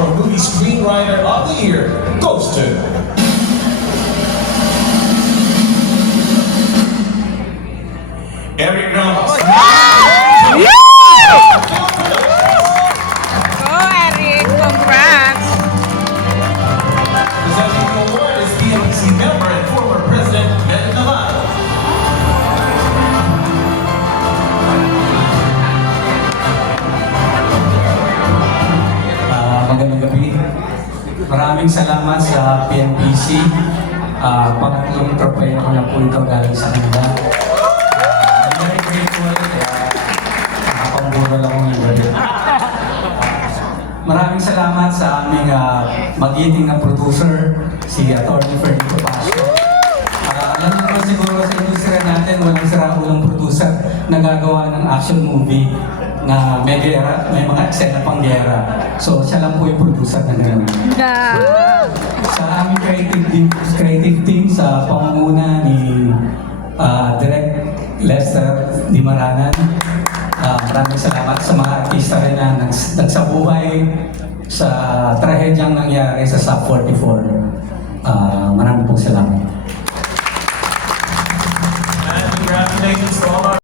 for Movie Screenwriter of the Year goes to... Eric Ramos. Go, Eric! Congrats! Presenting the award is PNPC member and former President Ben Navarro. Magandang gabi. Maraming salamat sa PNPC. Pangatlong tropeo ko na po ito galing sa kanila. I'm very grateful. Nakapambura lang akong gabi. Maraming salamat sa aming magiting na producer, si Atty. Ferdinand Pasio. Alam naman siguro sa industriya natin, walang siraulang producer na gagawa ng action movie na may gera, may mga eksena pang gera. So, siya lang po yung producer ng gano'n. Sa aming creative team, sa pamumuna ni Direk Lester Di Maranan, maraming salamat sa mga artista rin na nagsabuhay sa trahedyang nangyari sa SAP 44.